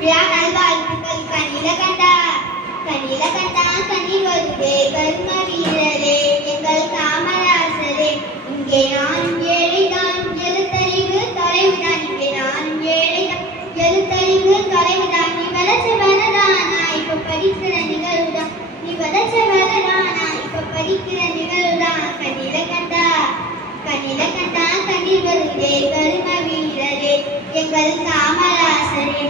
விழா நல்வாழ்த்துக்கள் கனிலகண்டா கனிலகண்டா கண்ணீர் வருதே கர்ம வீரரே எங்கள் காமராசரே இங்கே நானும் ஏழைதான் எழுத்தறிவு தொலைவுதான் இங்கே நானும் ஏழைதான் எழுத்தறிவு தொலைவுதான் நீ வளர்ச்ச வரதானா இப்ப படிக்கிற நிகழ்வுதான் நீ வளர்ச்ச வரதானா இப்ப படிக்கிற நிகழ்வுதான் கனிலகண்டா கனிலகண்டா கண்ணீர் வருதே கர்ம வீரரே எங்கள் காமராசரே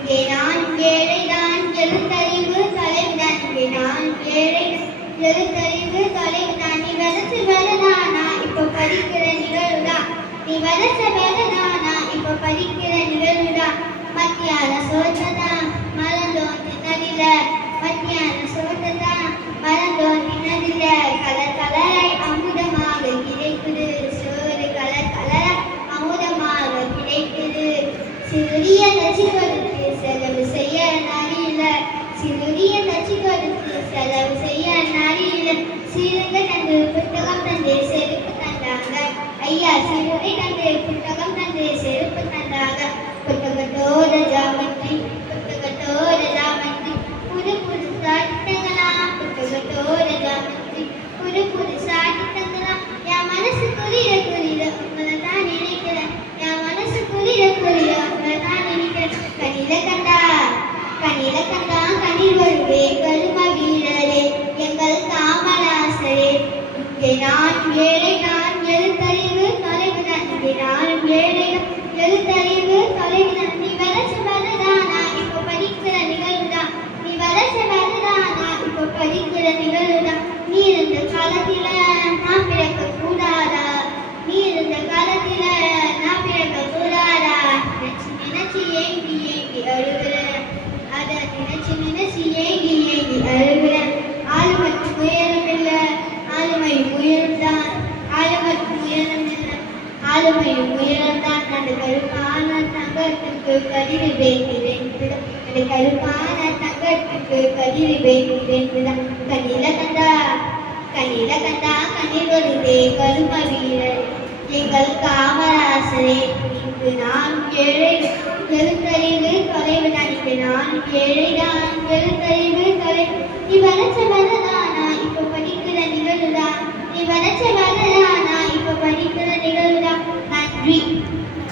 இங்கே நான் ஏழைதான் எழுத்தறிவு தொலைவுதான் இங்கே நான் ஏழைதான் எழுத்தறிவு தொலைவுதான் நீ வளர்ச்சி வரதானா இப்போ படிக்கிற நிகழ்வுதான் நீ வளர்ச்ச வரதானா இப்போ படிக்கிற நிகழ்வுதான் மத்தியான சோற்றதான் மலர்ந்தோன் திணறில மத்தியான சோற்றதான் மலர்ந்தோன் திணறில கலர் கலராய் அமுதமாக கிடைக்குது சோறு கலர் கலராய் அமுதமாக கிடைக்குது சிறிய நச்சு கொடுத்து செலவு செய்ய நாளில சிறிய நச்சு கொடுத்து செலவு செய்ய நாளில சிறுங்க தந்து புத்தகம் தந்து செருப்பு தந்தாங்க ஐயா சிறுகை தந்து புத்தகம் தந்து செருப்பு தந்தாங்க புத்தகத்தோட ஜாமன்றி புத்தகத்தோட ஜாமன்றி புது புது சாட்டித்தங்களாம் புத்தகத்தோட ஜாமன்றி புது புது சாட்டித்தங்களாம் என் மனசு குளிர குளிர உங்களை தான் நினைக்கிறேன் என் மனசு குளிர குளிர உங்களை தான் நினைக்கிறேன் கனிலகண்டா கனிலகண்டா கண்ணீர் வருவே கரும வீரரே எங்கள் காமராசரே இங்கே நான் ஏழை நான் எழுத்தறிவு தொலைவுதான் இங்கே நான் ஏழை எழுத்தறிவு தொலைவுதான் நீ வளர்ச்ச வரதானா இப்போ படிக்கிற நிகழ்வுதான் நீ வளர்ச்ச வரதானா இப்போ படிக்கிற நிகழ்வுதான் நீ இருந்த காலத்தில நான் பிறக்க கூடாதா நீ இருந்த காலத்தில நான் பிறக்க கூடாதா நினைச்சு நினைச்சு ஏங்கி ஏங்கி அழுகிறேன் அதை நினைச்சு நினைச்சு ஏங்கி ஏங்கி அழுகிறேன் ஆளுமைக்கு உயரம் இல்லை ஆளுமையும் உயரம் தான் ஆளுமைக்கு உயரம் இல்லை ஆளுமையும் உயரம் தான் அந்த கருப்பான தங்கத்துக்கு கதிரி வைக்கிறேன் அந்த கருப்பான தங்கத்துக்கு கதிரி வைக்கிறேன் கனிலகண்டா கனிலகண்டா கண்ணீர் வருதே கரும வீரர் எங்கள் காமராசரே இங்கு நான் ஏழை எழுத்தறிவு தொலைவுதான் இங்கு நான் ஏழைதான் எழுத்தறிவு தொலைவு நீ வளர்ச்ச வரதானா இப்ப படிக்கிற நிகழ்வுதான் நீ வளர்ச்ச வரதானா இப்ப படிக்கிற நிகழ்வுதான் நன்றி